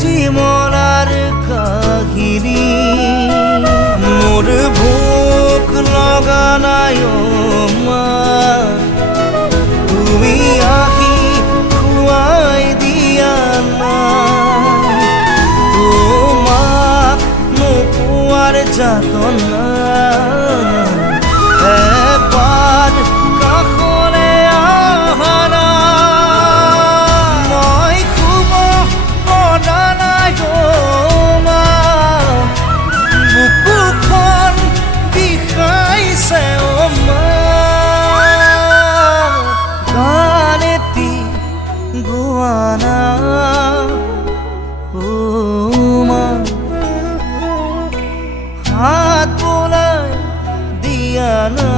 জীবনার কাহিনী মোর ভোক লগা নাই মা তুমি আহি খুয়াই দিয়া না তোমাক নোপোৱাৰ যাতনা এবাৰ কাষলে আহানা মই শুব পৰা নাই মা বুকুখন বিষাইছে মা গান এটি গোৱানা মা হাত বোলাই দিয়া না।